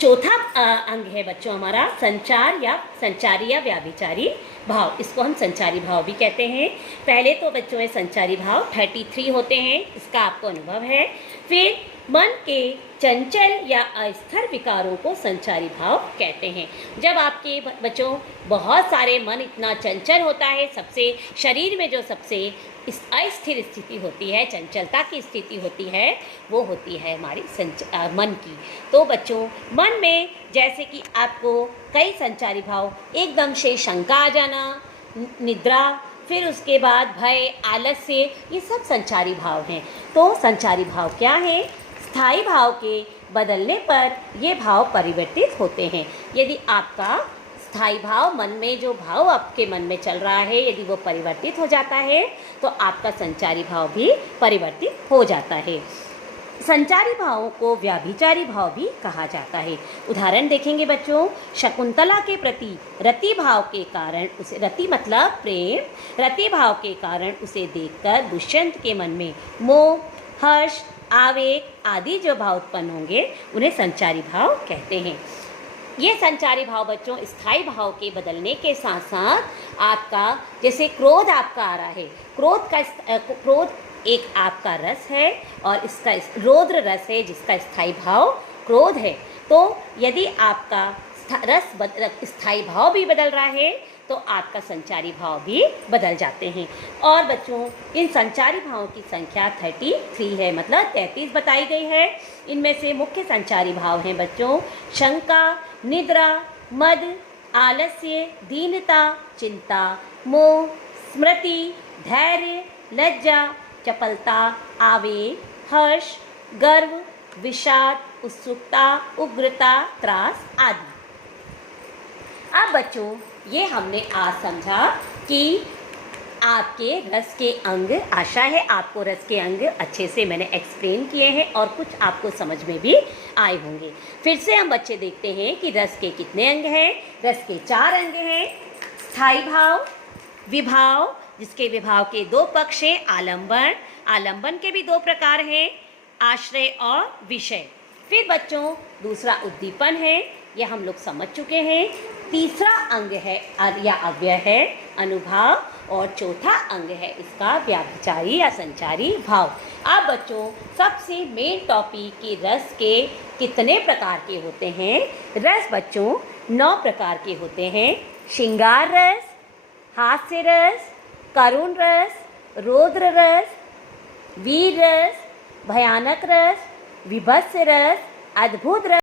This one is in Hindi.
चौथा अंग है बच्चों हमारा संचार या संचारी या व्याभिचारी भाव। इसको हम संचारी भाव भी कहते हैं। पहले तो बच्चों में संचारी भाव 33 होते हैं, इसका आपको अनुभव है। फिर मन के चंचल या अस्थिर विकारों को संचारी भाव कहते हैं। जब आपके बच्चों बहुत सारे मन इतना चंचल होता है, सबसे शरीर में जो सबसे अस्थिर स्थिति होती है, चंचलता की स्थिति होती है, वो होती है हमारी मन की। तो बच्चों मन में जैसे कि आपको कई संचारी भाव, एकदम से शंका आ जाना, निद्रा, फिर उसके बाद भय, आलस्य, ये सब संचारी भाव हैं। तो संचारी भाव क्या है? स्थायी भाव के बदलने पर ये भाव परिवर्तित होते हैं। यदि आपका स्थायी भाव, मन में जो भाव आपके मन में चल रहा है, यदि वो परिवर्तित हो जाता है तो आपका संचारी भाव भी परिवर्तित हो जाता है। संचारी भावों को व्याभिचारी भाव भी कहा जाता है। उदाहरण देखेंगे बच्चों, शकुंतला के प्रति रति भाव के कारण उसे, रति मतलब प्रेम, रति भाव के कारण उसे देखकर दुष्यंत के मन में मोह, हर्ष, आवेग आदि जो भाव उत्पन्न होंगे उन्हें संचारी भाव कहते हैं। ये संचारी भाव बच्चों स्थायी भाव के बदलने के साथ साथ आपका, जैसे क्रोध आपका आ रहा है, क्रोध एक आपका रस है और इसका रौद्र रस है जिसका स्थायी भाव क्रोध है। तो यदि आपका स्थायी भाव भी बदल रहा है तो आपका संचारी भाव भी बदल जाते हैं। और बच्चों इन संचारी भावों की संख्या 33 है, मतलब 33 बताई गई है। इनमें से मुख्य संचारी भाव हैं बच्चों शंका, निद्रा, मद, आलस्य, दीनता, चिंता, मोह, स्मृति, धैर्य, लज्जा, चपलता, आवेग, हर्ष, गर्व, विषाद, उत्सुकता, उग्रता, त्रास आदि। अब बच्चों ये हमने आज समझा कि आपके रस के अंग, आशा है आपको रस के अंग अच्छे से मैंने एक्सप्लेन किए हैं और कुछ आपको समझ में भी आए होंगे। फिर से हम बच्चे देखते हैं कि रस के कितने अंग हैं। रस के 4 अंग हैं। स्थायी भाव, विभाव, जिसके विभाव के 2 पक्ष हैं, आलंबन, आलंबन के भी 2 प्रकार हैं, आश्रय और विषय। फिर बच्चों दूसरा उद्दीपन है, यह हम लोग समझ चुके हैं। तीसरा अंग है या अव्यय है अनुभाव, और चौथा अंग है इसका व्याभिचारी या संचारी भाव। अब बच्चों सबसे मेन टॉपिक कि रस के कितने प्रकार के होते हैं। रस बच्चों 9 प्रकार के होते हैं। श्रृंगार रस, हास्य रस, करुण रस, रौद्र रस, वीर रस, भयानक रस, विभत्स रस, अद्भुत रस।